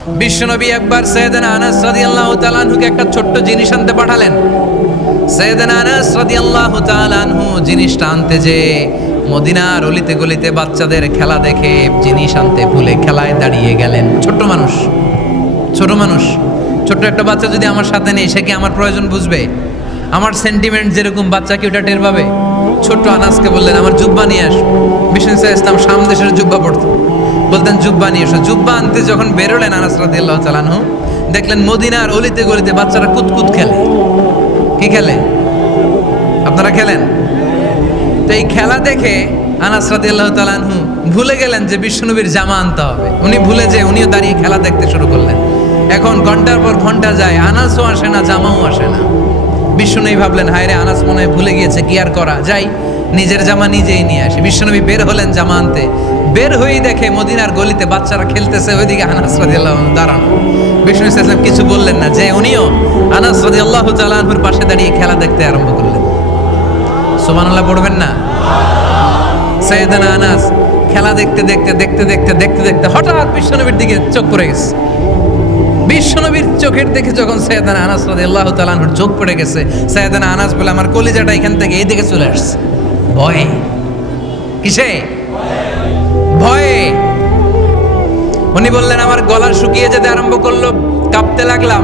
বিশ্বনবী একবার সাইয়েদনা আনাস রাদিয়াল্লাহু তাআলা আনহুকে একটা ছোট্ট জিনিস আনতে পাঠালেন। সাইয়েদনা আনাস রাদিয়াল্লাহু তাআলা আনহু জিনিসটা আনতে যে মদিনার অলিতে গলিতে বাচ্চাদের খেলা দেখে জিনিস আনতে ভুলে খেলায় দাঁড়িয়ে গেলেন। ছোট মানুষ, ছোট্ট একটা বাচ্চা যদি আমার সাথে নেই, সে কি আমার প্রয়োজন বুঝবে? আমার সেন্টিমেন্ট যেরকম বাচ্চা কি ওটা টের পাবে? ছোট্ট আনাসকে বললেন, আমার জুব্বা নিয়ে আস। বিষ্ণু ইসলাম শাম দেশের জুব্বা পড়তো, বলতেন জুব্বা নিয়ে এসো। জুব্বা আনতে যখন বেরোলেন আনাস রাদিয়াল্লাহু তাআলা আনহু, দেখলেন মদিনার অলিতে গলিতে বাচ্চারা কুতকুত খেলে। কি খেলে? আপনারা খেলেন? তো এই খেলা দেখে আনাস রাদিয়াল্লাহু তাআলা আনহু ভুলে গেলেন যে বিশ্বনবীর জামা আনতে হবে। উনি ভুলে যে উনিও দাঁড়িয়ে খেলা দেখতে শুরু করলেন। এখন ঘন্টার পর ঘন্টা যায়, আনাসও আসে না, জামাও আসে না। বিশ্বনবী ভাবলেন, হায় রে, আনাস মনে হয় ভুলে গিয়েছে, কি আর করা যাই, নিজের জামা নিজেই নিয়ে আসে। বিশ্বনবী বের হলেন জামা আনতে। বের হয়েই দেখে মদিনার গলিতে বাচ্চারা খেলতেছে, ওইদিকে আনাস রাদিয়াল্লাহু আনহু দাঁড়ানো। বিষ্ণু ইসলাম কিছু বললেন না, যে উনিও আনাস রাদিয়াল্লাহু তাআলা আনহুর পাশে দাঁড়িয়ে খেলা দেখতে আরম্ভ করলেন। সুবহানাল্লাহ পড়বেন না? সাইয়েদনা আনাস খেলা দেখতে দেখতে হঠাৎ বিশ্বনবীর দিকে চোখ পড়ে গেছে। বিশ্বনবীর চোখের দেখে যখন সাইয়েদনা আনাস রাদিয়াল্লাহু তাআলা আনহুর চোখ পড়ে গেছে, সাইয়েদনা আনাস বলে, আমার কলিজাটা এখান থেকে এই দিকে চলে আসছে। ভয়ে। কিসে? ভয়ে। উনি বললেন, আমার গলা শুকিয়ে যেতে আরম্ভ করলো, কাঁপতে লাগলাম।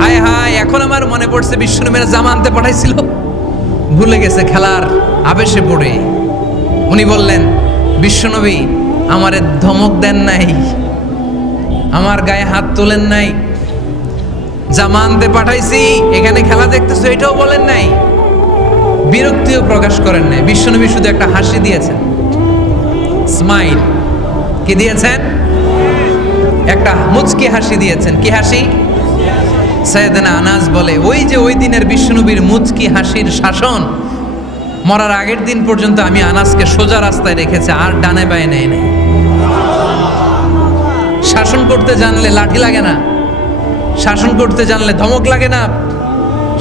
হায় হায়, এখন আমার মনে পড়ছে বিশ্বনবীর জামা আনতে পাঠাইছিল, ভুলে গেছে খেলার আবেশে পড়ে। উনি বললেন, বিশ্বনবী আমারে ধমক দেন নাই, আমার গায়ে হাত তোলেন নাই, জামা আনতে পাঠাইছি, এখানে খেলা দেখতেছো এটাও বলেন নাই, বিরক্তিও প্রকাশ করেন নাই। বিশ্বনবী শুধু একটা হাসি দিয়েছেন, স্মাইল। কি দিয়েছেন? একটা মুচকি হাসি দিয়েছেন। কি হাসি? সাইয়েদনা আনাস বলে, ওই যে ওই দিনের বিশ্বনবীর মুচকি হাসির শাসন মরার আগের দিন পর্যন্ত আমি আনাসকে সোজা রাস্তায় রেখেছি, আর ডানে বায়ে নেই নাই। শাসন করতে জানলে লাঠি লাগে না, শাসন করতে জানলে ধমক লাগে না,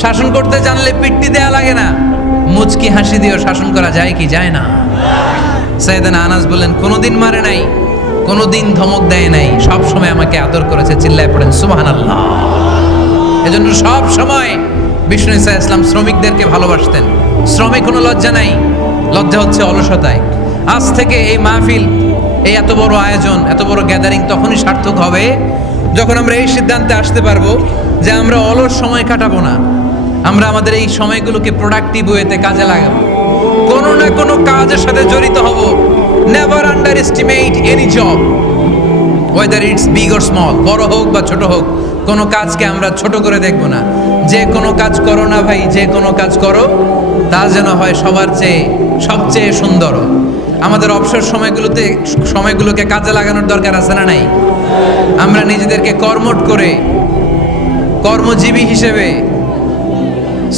শাসন করতে জানলে পিট্টি দেয়া লাগে না। মুচকি হাসি দিয়েও শাসন করা যায় কি যায় না? সাইয়েদনা আনাস বললেন, কোনোদিন মারে নাই, কোনোদিন ধমক দেয় নাই, সব সময় আমাকে আদর করেছে। চিল্লায় পড়েন সুবহানাল্লাহ। এজন্য সব সময় বিষ্ণু ইসলাম শ্রমিকদেরকে ভালোবাসতেন। শ্রমে কোনো লজ্জা নাই, লজ্জা হচ্ছে অলসতায়। আজ থেকে এই মাহফিল, এই এত বড় আয়োজন, এত বড় গ্যাদারিং তখনই সার্থক হবে যখন আমরা এই সিদ্ধান্তে আসতে পারবো যে আমরা অলস সময় কাটাবো না, আমরা আমাদের এই সময়গুলোকে প্রোডাক্টিভ ওয়েতে কাজে লাগাবো, কোনো না কোনো কাজের সাথে জড়িত হব। Never under estimate any job, whether it's big or small, বড় হোক বা ছোট হোক, কোনো কাজকে আমরা ছোট করে দেখব না। যে কোনো কাজ করো না ভাই, যে কোনো কাজ করো তা যেন হয় সবার চেয়ে সবচেয়ে সুন্দর। আমাদের অবসর সময়গুলোকে কাজে লাগানোর দরকার আছে না নাই? আমরা নিজেদেরকে কর্মঠ করে, কর্মজীবী হিসেবে,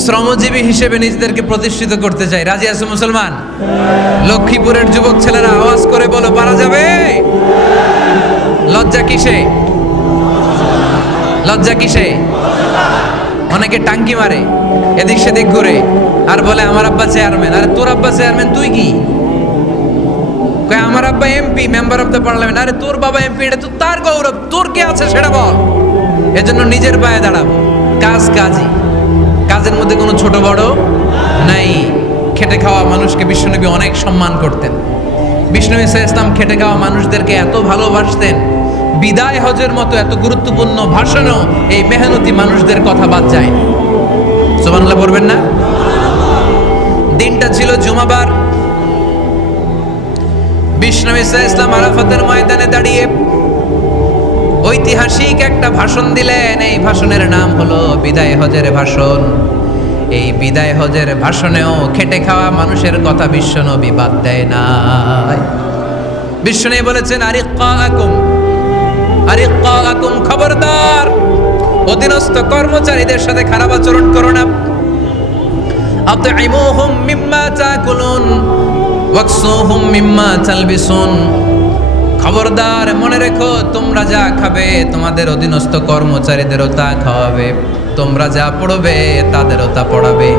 শ্রমজীবী হিসেবে নিজেদেরকে প্রতিষ্ঠিত করতে চাই। রাজি আছো মুসলমান? লক্ষ্মীপুরের যুবক ছেলেরা আওয়াজ করে বলো, পারা যাবে? লজ্জা কিসে? লজ্জা কিসে? অনেকে টাঙ্কি মারে, এদিক সেদিক ঘুরে, আর বলে আমার আব্বা চেয়ারম্যান। আরে তোর আব্বা চেয়ারম্যান, তুই কি? আমার আব্বা MP, member of the parliament. আরে তোর বাবা এমপি, এটা তো তার গৌরব, তোর কে আছে সেটা বল। এজন্য নিজের পায়ে দাঁড়াবো। কাজ কাজই, কাজের মধ্যে কোনো ছোট বড় নাই। খেটে খাওয়া মানুষকে বিশ্বনবী অনেক সম্মান করতেন। বিষ্ণু ইসলাম খেটে খাওয়া মানুষদেরকে এত ভালোবাসতেন, বিদায় হজের মতো এত গুরুত্বপূর্ণ ভাষণও এই মেহনতি মানুষদের কথা বাদ যায় না। সুবহানাল্লাহ পড়বেন না? দিনটা ছিল জুমাবার। বিষ্ণু ইসলাম আরাফাতের ময়দানে দাঁড়িয়ে ঐতিহাসিক একটা ভাষণ দিলেন। এই ভাষণের নাম হলো বিদায় হজের ভাষণ। এই বিদায় হজের ভাষণেও খেটে খাওয়া মানুষের কথা বিশ্বনবী বাদ দেয় না। বিশ্বনবী বলেছেন, আরিক্কাকুম, খবরদার, অধীনস্থ কর্মচারীদের সাথে খারাপ আচরণ করো না। আতঈমুহুম মিম্মা তাকুলুন ওয়াকসুহুম মিম্মা তালবিসুন, খবরদার, মনে রেখো, তোমরা যা খাবে তোমাদের অধীনস্থ কর্মচারীদেরও তা খাওয়াবে, তোমরা যা পড়বে তাদেরও তা পড়াবে।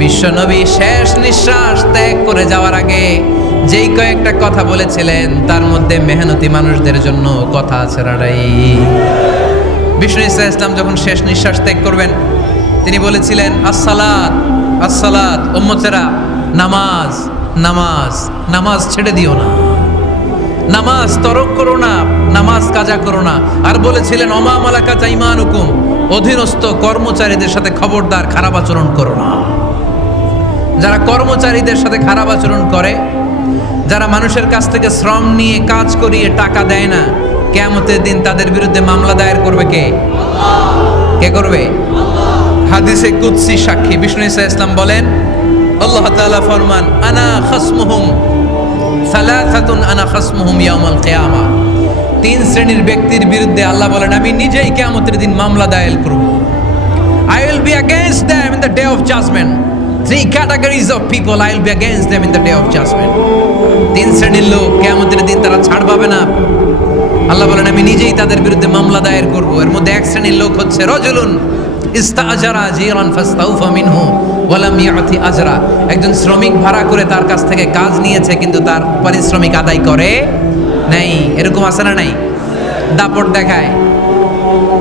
বিশ্বনবী শেষ নিঃশ্বাস ত্যাগ করে যাওয়ার আগে যেই কয়েকটা কথা বলেছিলেন তার মধ্যে মেহনতি মানুষদের জন্য কথা আছে রাড়াই। বিষ্ণু ইসা ইসলাম যখন শেষ নিঃশ্বাস ত্যাগ করবেন তিনি বলেছিলেন আসসালাত আসসালাত, উম্মতেরা নামাজ নামাজ নামাজ ছেড়ে দিও না, নামাজ তরক করো না, নামাজ কাজা করো না। আর বলেছিলেন অমা মালাকাত আইমানুকুম, অধীনস্থ কর্মচারীদের সাথে খবরদার খারাপ আচরণ করো না। যারা কর্মচারীদের সাথে খারাপ আচরণ করে, যারা মানুষের কাছ থেকে শ্রম নিয়ে কাজ করিয়ে টাকা দেয় না, কিয়ামতের দিন তাদের বিরুদ্ধে মামলা দায়ের করবে কে? কে করবে? হাদিসে কুদসি সাক্ষী বিষ্ণু ইসা ইসলাম বলেন, আল্লাহ তাআলা ফরমান আনা খাসমুহুম সালাসাতুন আনা খাসমুহুম ইয়াউমাল কিয়ামা। তিন শ্রেণীর ব্যক্তির বিরুদ্ধে আল্লাহ বলেন আমি নিজেই কিয়ামতের দিন মামলা দায়ের করব। I will be against them in the day of judgment. Three categories of people I will be against them in the day of judgment. তিন শ্রেণীর লোক কিয়ামতের দিন তারা ছাড় পাবে না। আল্লাহ বলেন আমি নিজেই তাদের বিরুদ্ধে মামলা দায়ের করব। এর মধ্যে এক শ্রেণীর লোক হচ্ছে রাজুলুন ইস্তাআজারা জিরান ফাস্তাউফা মিনহু ওয়া লাম ইয়াতি আজরা। একজন শ্রমিক ভাড়া করে তার কাছ থেকে কাজ নিয়েছে কিন্তু তার পারিশ্রমিক আদায় করে নাই। এরকম আছে না নাই? দাপট দেখায়,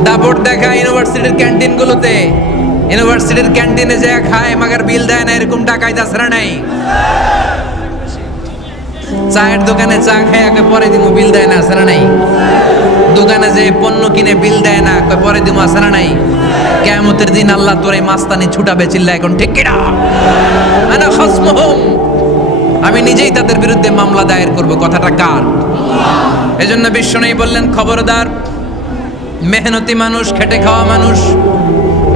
দাপট দেখায় ইউনিভার্সিটির ক্যান্টিনগুলোতে। ইউনিভার্সিটির ক্যান্টিনে যায় খায় মাগার বিল দেয় না, এরকম ডাকাইত আছে না নাই? চায়ের দোকানে চা খায় আগে পরে দিমু বিল দেয় না, আছে না নাই? দোকানে যে পণ্য কিনে বিল দেয় না, পরে দিমু, আছে না নাই? কিয়ামতের দিন আল্লাহ তোরে মাস্তানি ছুটাবে, চিল্লা এখন ঠিক কি না? আনা খাসমুহুম, আমি নিজেই তাদের বিরুদ্ধে মামলা দায়ের করব। কথাটা কার? এজন্য বিশ্বনবী বললেন খবরদার, মেহনতি মানুষ, খেটে খাওয়া মানুষ,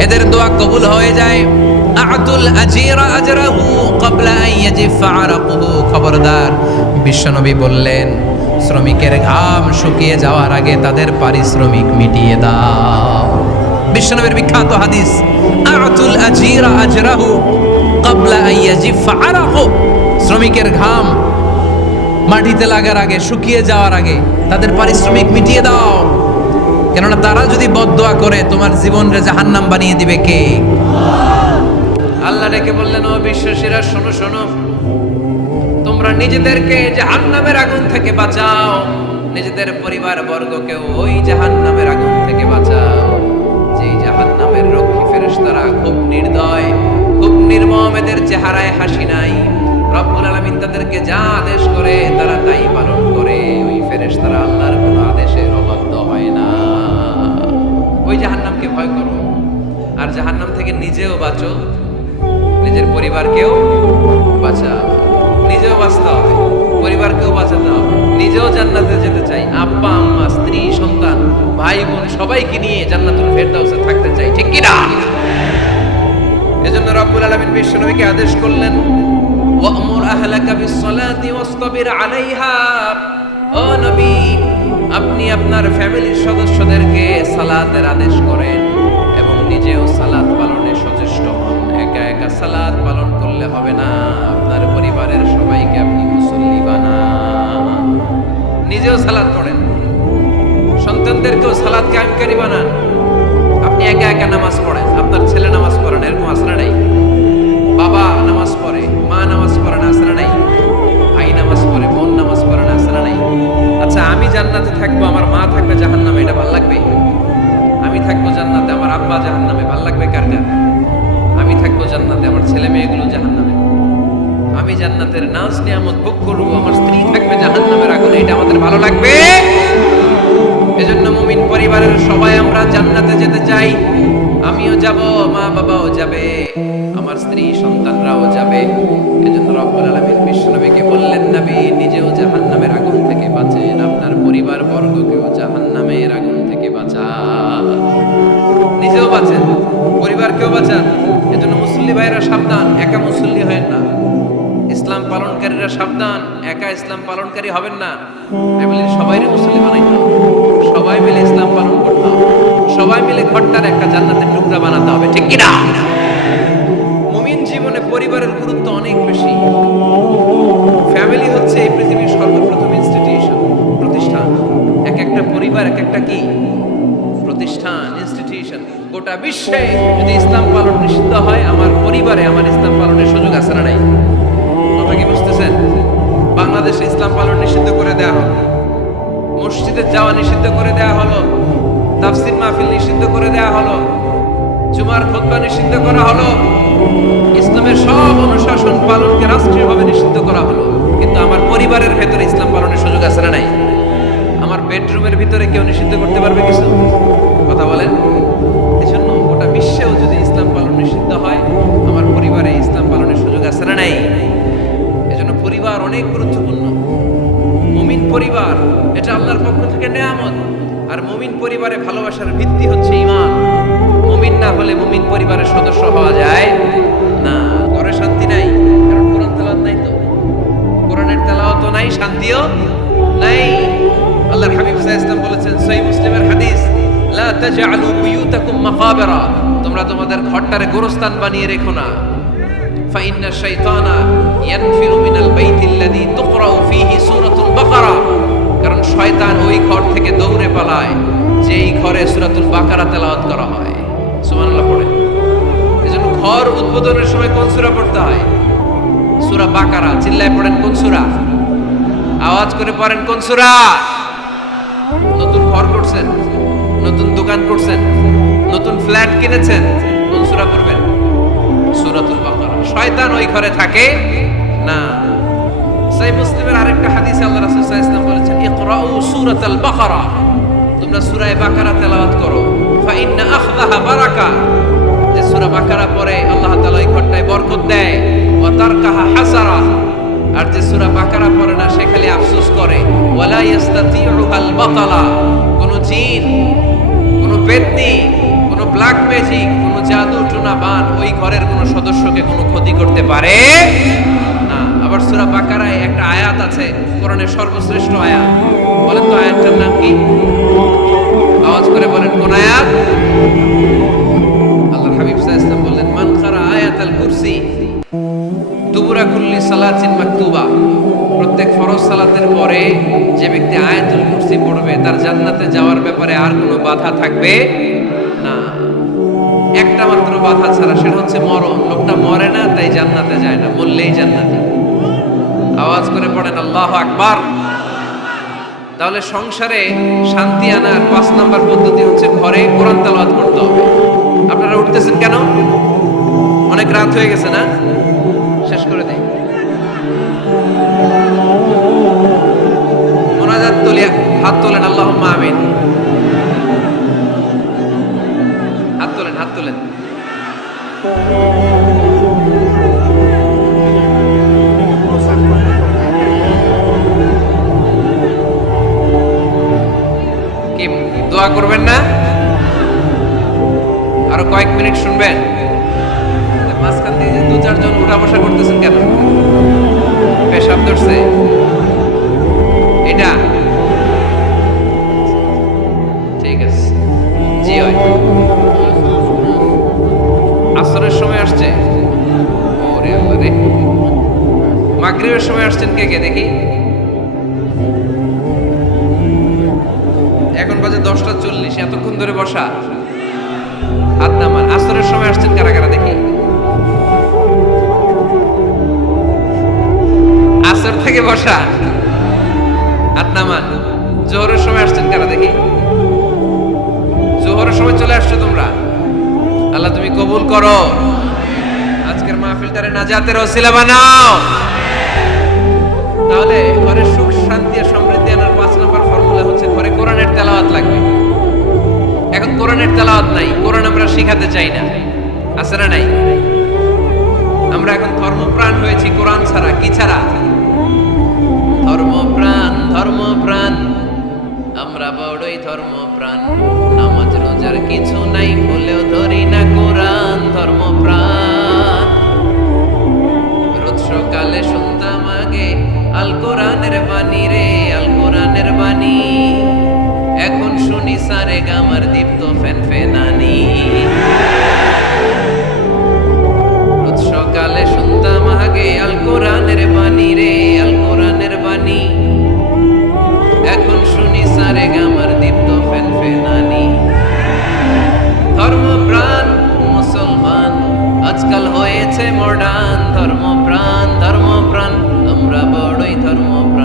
এদের দোয়া কবুল হয়ে যায়। আতুল আজিরা আজরাহু ক্বাবলা আন ইয়াজিফা আরাকুহু। খবরদার, বিশ্বনবী বললেন শ্রমিকের ঘাম শুকিয়ে যাওয়ার আগে তাদের পারিশ্রমিক মিটিয়ে দাও। বিশ্বনবীর বিখ্যাত হাদিস আতুল আজিরা আজরাহু ক্বাবলা আন ইয়াজিফা আরাকুহু। শ্রমিকের ঘাম মাটিতে লাগার আগে, শুকিয়ে যাওয়ার আগে তাদের পারিশ্রমিক মিটিয়ে দাও। কেননা তারা যদি বদদোয়া করে তোমার জীবনরে জাহান্নাম বানিয়ে দিবে কে? আল্লাহ ডেকে বললেন ও বিশ্বাসীরা শোনো শোনো, তোমরা নিজেদেরকে জাহান্নামের আগুন থেকে বাঁচাও, নিজেদের পরিবার বর্গকেও ওই জাহান্নামের আগুন থেকে বাঁচাও। যেই জাহান্নামের রক্ষী ফেরেশতারা খুব নির্দয়, খুব নির্মম, এদের চেহারায় হাসি নাই। রব্বুল আলামিন তাদেরকে যা আদেশ করে তারা তাই পালন করে। ওই ফেরেশতারা আল্লাহর কোনো আদেশের অবাধ্য হয় না। ওই জাহান্নামকে ভয় করো, আর জাহান্নাম থেকে নিজেও বাঁচো, নিজের পরিবারকেও বাঁচাও। নিজেও বাঁচতে হবে, পরিবারকেও বাঁচাতে হবে, নিজেও জান্নাতে যেতে চাই। আব্বা আম্মা, স্ত্রী, সন্তান, ভাই বোন সবাইকে নিয়ে জান্নাতুল ফেরদাউসে থাকতে চাই, ঠিক কি না? এজন্য রব্বুল আলামিন বিশ্বনবীকে আদেশ করলেন ওয়া'মুর আহলাকা বিস-সালাতি ওয়াসতাবির আলাইহা। ও নবী, আপনি আপনার ফ্যামিলির সদস্যদেরকে সালাতের আদেশ করেন এবং নিজেও সালাত পালনে সচেষ্ট হন। একা একা সালাত পালন করলে হবে না, আপনার পরিবারের সবাইকে আপনি মুসল্লি বানান। নিজেও সালাত পড়েন, সন্তানদেরকেও সালাত কায়েমকারী বানান। আপনি একা একা নামাজ পড়েন, আপনার ছেলে নামাজ পড়েন, এরকম আসরা নাই? বাবা নামাজ পড়ে, মা নামাজ পড়ে না, আসরা নাই? ভাই নামাজ পড়ে, বোন নামাজ পড়ে না, আসরা নাই? আচ্ছা, আমি জান্নাতে থাকবো, আমার মা থাকবে জাহান্নামে, এটা ভালো লাগবে? আমি থাকবো জান্নাতে, আমার আব্বা জাহান্নামে, ভালো লাগবে কার কার? আমি থাকবো জান্নাতে, আমার ছেলে মেয়েগুলো জাহান্নামে। আমি জান্নাতের নাজ নিয়ামত ভোগ করবো, আমার স্ত্রী থাকবে জাহান্নামের আগুনে, এটা আমাদের ভালো লাগবে? এজন্য মুমিন পরিবারের সবাই আমরা জান্নাতে যেতে চাই। আমিও যাব, মা বাবাও যাবে, আমার স্ত্রী সন্তানরাও যাবে। এজন্য রব্বুল আলামিন বিশ্বনবীকে বললেন নবী নিজেও জাহান্নামের আগুন থেকে বাঁচেন, আপনার পরিবার বর্গকেও জাহান্নামের আগুন থেকে বাঁচান। নিজেও বাঁচেন, পরিবারকেও বাঁচান। এজন্য মুসল্লি ভাইরা সাবধান, একা মুসল্লি হয়েন না। ইসলাম পালনকারীরা সাবধান, একা ইসলাম পালনকারী হবেন না। ফ্যামিলির সবাইরে মুসল্লি বানাইতে হবে, সবাই মিলে ইসলাম পালন করতে হবে, সবাই মিলে ঘরটার একটা জান্নাতের টুকরা বানাতে হবে, ঠিক কি না? মুমিন জীবনে পরিবারের গুরুত্ব অনেক বেশি। ফ্যামিলি হচ্ছে এই পৃথিবীর সর্বপ্রথম ইনস্টিটিউশন, প্রতিষ্ঠান। এক একটা পরিবার এক একটা কি প্রতিষ্ঠান, ইনস্টিটিউশন। গোটা বিশ্বে যদি ইসলাম পালন নিষিদ্ধ হয়, আমার পরিবারে আমার ইসলাম পালনের সুযোগ আছে না নাই? কথা কি বুঝতেছেন? বাংলাদেশ বাংলাদেশে ইসলাম পালন নিষিদ্ধ করে দেওয়া হলো, মসজিদে যাওয়া নিষিদ্ধ করে দেওয়া হলো, তাফসীর মাহফিল নিষিদ্ধ করে দেওয়া হলো, জুমার খুতবা নিষিদ্ধ করা হলো, ইসলামের সব অনুশাসন পালনকে রাষ্ট্রীয়ভাবে নিষিদ্ধ করা হলো। কিন্তু আমার পরিবারের ভেতরে ইসলাম পালনের সুযোগ আছে না নাই? আমার বেডরুমের ভিতরে কেউ নিষিদ্ধ করতে পারবে কিছু? কথা বলেন। এজন্য গোটা বিশ্বেও যদি ইসলাম পালন নিষিদ্ধ হয়, আমার পরিবারে ইসলাম পালনের সুযোগ আছে না নাই? এজন্য পরিবার অনেক গুরুত্বপূর্ণ। মুমিন পরিবার এটা আল্লাহর পক্ষ থেকে নেয়ামত। আর মুমিন পরিবারে ভালোবাসার ভিত্তি হচ্ছে ঈমান। মুমিন না হলে মুমিন পরিবারের সদস্য হওয়া যায় না। ঘরে শান্তি নাই, কারণ কোরআন তেলাওয়াত নাই। তো কোরআনের তেলাওয়াত নাই, শান্তিও নাই। আল্লাহর হাবিব সাল্লাল্লাহু আলাইহি ওয়াসাল্লাম বলেছেন, সহিহ মুসলিমের হাদিস, লা তাজআলু বুয়ুতাকুম মাকাবিরা, তোমরা তোমাদের ঘরটারে গোরস্থান বানিয়ে রেখো না। ফাইন্না শাইতানা ইয়ানফিরু মিনাল বাইতিল্লাযী তুকরাউ ফীহি সূরাতুল বাকারা, কারণ শয়তান ওই ঘর থেকে দৌড়ে পালায় যেই ঘরে সূরাতুল বাকারা তেলাওয়াত করা হয়। সুবহানাল্লাহ পড়ে। এজন্য ঘর উদ্বোধনের সময় কোন সূরা পড়তে হয়? সূরা বাকারা। চিল্লায় পড়েন কোন সূরা? আওয়াজ করে পড়েন কোন সূরা? নতুন ঘর করছেন, নতুন দোকান করছেন, নতুন ফ্ল্যাট কিনেছেন, কোন সূরা পড়বেন? সূরাতুল বাকারা। শয়তান ওই ঘরে থাকে না। সহিহ মুসলিমের আরেকটা হাদিসে আল্লাহ রাসূল সাল্লাল্লাহু আলাইহি ওয়াসাল্লাম বলেছেন, ইকরাউ সূরাতাল বাকারা, তোমরা সূরা বাকারা তেলাওয়াত করো। ফা ইন্না আখযাহা বারাকা, যে সূরা বাকারা পড়ে আল্লাহ তাআলা ওই ঘরটায় বরকত দেয়। ওয়া তারকাহা হাসারা, আর যে সূরা বাকারা পড়ে না সে খালি আফসোস করে। ওয়ালা ইস্তাতিউহাল বাতালা, কোন জিন, কোন পেত্নী, কোন ব্ল্যাক ম্যাজিক, কোন জাদু টুনা বান ওই ঘরের কোন সদস্যকে কোনো ক্ষতি করতে পারে না। আবার সূরা বাকারায় একটা আয়াত আছে, কোরআনের সর্বশ্রেষ্ঠ আয়াত। বলেন তো আয়াতটার নাম কি? আওয়াজ করে বলেন কোন আয়াত? আল্লাহর হাবিব সাল্লাল্লাহু আলাইহি ওয়াসাল্লাম বললেন, মান কারা আয়াতাল কুরসি দুবুরা কুল্লি সালাতিন মাকতুবা, প্রত্যেক ফরজ সালাতের পরে যে ব্যক্তি আয়াতুল কুরসি পড়বে তার জান্নাতে যাওয়ার ব্যাপারে আর কোনো বাধা থাকবে না। একটা মাত্র বাধা ছাড়া, সেটা হচ্ছে মরণ। লোকটা মরে না তাই জান্নাতে যায় না, মরলেই জান্নাতে। আওয়াজ করে পড়েন আল্লাহু আকবার। তাহলে সংসারে শান্তি আনার 5 নাম্বার পদ্ধতি হচ্ছে ঘরে কোরআন তেলাওয়াত করতে হবে। আপনারা উঠতেছেন কেন? অনেক রাত হয়ে গেছে না? শেষ করে দেই। মোনাজাত তুলিয়া হাত তোলেন, আল্লাহুম্মা আমিন। হাত তোলেন, হাত তোলেন। কি দোয়া করবেন না? আরো কয়েক মিনিট শুনবেন? মাঝখান দিয়ে যে 2-4 জন উঠা বসা করতেছেন কেন? পেশাব ধরছে এটা? ঠিক আছে, জি হয়। আসরের সময় আসছে? ওরে ওরে, মাগরিবের সময় আসছেন কে কে দেখি? এখন বাজে 10:40, এতক্ষণ ধরে বসা? হাত নামান। আসরের সময় আসছেন কারা কারা দেখি? আসর থেকে বসা, হাত নামান। জোহরের সময় আসছেন কারা দেখি? জোহরের সময় চলে আসছো তোমরা। আল্লাহ তুমি কবুল করো, আজকের মাহফিলটারে নাজাতের ওসিলা বানাও। তাহলে ঘরে সুখ শান্তি আর সমৃদ্ধি আনার 5 নম্বর ফর্মুলা হচ্ছে ঘরে কোরআনের তেলাওয়াত লাগবে। এখন কোরআনের তেলাওয়াত নাই, কোরআন আমরা শিখাতে চাই না, আছে না নাই? আমরা এখন ধর্মপ্রাণ হয়েছি কোরআন ছাড়া। কি ছাড়া? ধর্মপ্রাণ, ধর্মপ্রাণ, আমরা বড়ই ধর্মপ্রাণ। নামাজ রোজার কিছু নাই, ভুলেও ধরি না কোরআন। ধর্মপ্রাণ, রোজ সকালে শুনতাম আগে আল কোরআনের বাণী রে, আল কোরআনের বাণী। এখন শুনি সারে গামার দীপ্ত ফেনফেনানি। রোজ সকালে শুনতাম আগে আল কোরআনের বাণী রে, আল কোরআনের বাণী। এখন শুনি সারে গামার দীপ্ত ফেনফেনানি। ধর্মপ্রাণ মুসলমান আজকাল হয়েছে মডার্ন। ধর্মপ্রাণ, ধর্মপ্রাণ, আমরা বড়ই ধর্মপ্রাণ।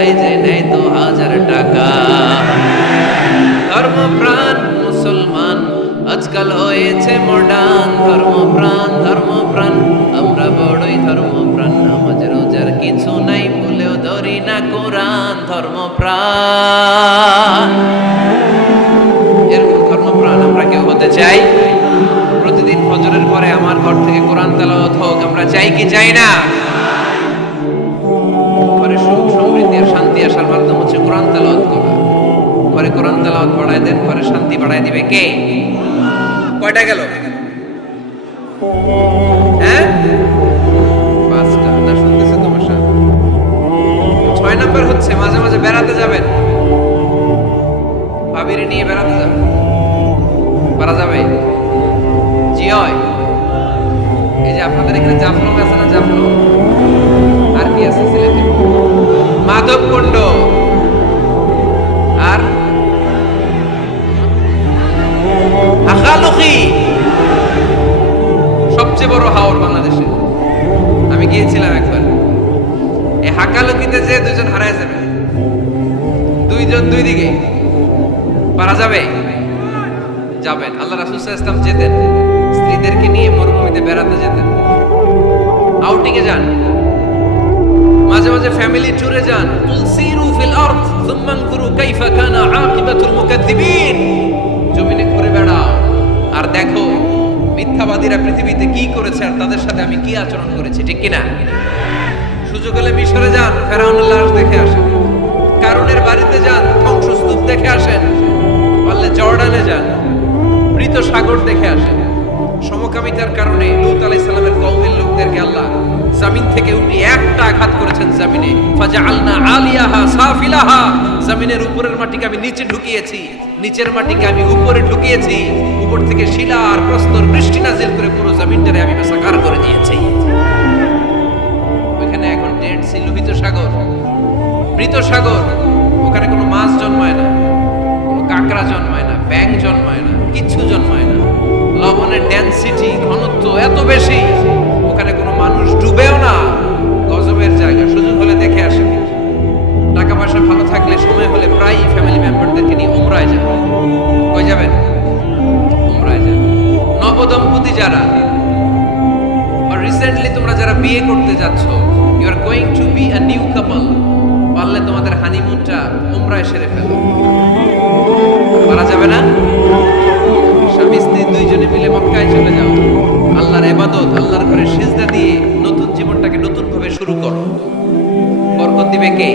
খায় যে নেয় তো 1000 টাকা। ধর্মপ্রাণ মুসলমান আজকাল হয়েছে মডার্ন, ধর্মপ্রাণ আমরা বড়ই ধর্মপ্রাণ, নামাজ রোজার কিছু নাই ভুলেও ধরি না কোরআন। ধর্মপ্রাণ, এরকম ধর্মপ্রাণ আমরা কেউ হতে চাই? প্রতিদিন ফজরের পরে আমার ঘর থেকে কোরআন তেলাওয়াত হোক, আমরা চাই কি চাই না? ঘরে সুখ সমৃদ্ধি আর শান্তি আসার মাধ্যম হচ্ছে কোরআন তেলাওয়াত করা। ঘরে কোরআন তেলাওয়াত বাড়ায় দেন, ঘরে শান্তি বাড়ায় দিবে কে? কয়টা গেল? হ্যাঁ, 5টা। না শুনতেছে তোমার সাথে? 6 নাম্বার হচ্ছে মাঝে মাঝে বেড়াতে যাবেন, ভাবিরে নিয়ে বেড়াতে যাবেন। পারা যাবে? জি হয়। এই যে আপনাদের এখানে জাফলং আছে না, জাফলং আর কি আছে সিলেটে? মাধবকুণ্ড আর হাকালুকি, সবচেয়ে বড় হাওর বাংলাদেশে। আমি গিয়েছিলাম একবার। এই হাকালুকিতে যে দুজন হারায় যাবে, দুইজন দুই দিকে। পারা যাবে? যাবেন। আল্লাহ রাসূল সাল্লাল্লাহু আলাইহি ওয়াসাল্লাম যেতেন, স্ত্রীদেরকে নিয়ে মরুভূমিতে বেড়াতে যেতেন, আউটিং এ যান, মাঝে মাঝে ফ্যামিলি ট্যুরে যান। কুল সিরু ফিল আরদ সুম্মা আনজুরু কাইফা কানা আকিবাতুল মুকাদ্দিবিন। জমিনে ঘুরে বেড়াও আর দেখো মিথ্যাবাদীরা পৃথিবীতে কি করেছে আর তাদের সাথে আমি কি আচরণ করেছি, ঠিক কিনা? সুযোগ হলে মিশরে যান, ফেরাউনের লাশ দেখে আসেন। কারুনের বাড়িতে যান, ধ্বংসস্তূপ দেখে আসেন। পারলে জর্ডানে যান, মৃত সাগর দেখে আসেন। সমকামিতার কারণে লূত আলাইহিস সালামের কওমের লোকদেরকে আল্লাহ জমিন থেকে উঠিয়ে একটা আঘাত করেছেন জমিনে। ফাজআলনা আলিয়াহা সাফিলাহা, জমিনের উপরের মাটিকে আমি নিচে ঢুকিয়েছি, নিচের মাটিকে আমি উপরে ঢুকিয়েছি। উপর থেকে শিলা আর প্রস্তর বৃষ্টি নাজিল করে পুরো জমিনটারে আমি মেসাকার করে দিয়েছি। ওখানে এখন ডেড সি, লোহিত সাগর, মৃত সাগর। ওখানে কোনো মাছ জন্মায় না, কোনো কাঁকড়া জন্মায় না, ব্যাঙ জন্মায় না, কিচ্ছু জন্মায় না। লবণের ডেনসিটি, ঘনত্ব এত বেশি, ওখানে কোনো মানুষ ডুবেও না। গজবের জায়গা। সুযোগ হলে দেখে আসেন। টাকা পয়সা ভালো থাকলে সময় হলে প্রায় ফ্যামিলি মেম্বারদেরকে নিয়ে উমরায় যান। কই যাবেন? উমরায় যান। নবদম্পতি যারা, বা রিসেন্টলি তোমরা যারা বিয়ে করতে যাচ্ছ, you are going to be a new couple, পারলে তোমাদের হানিমুনটা উমরায় সেরে ফেলো। পারা যাবে না? স্বামী স্ত্রী দুইজনে মিলে মক্কায় চলে যাও, আল্লাহর ইবাদত, আল্লাহর ঘরে সিজদা দিয়ে নতুন জীবনটাকে নতুন ভাবে শুরু করো। বরকত দিবে কে?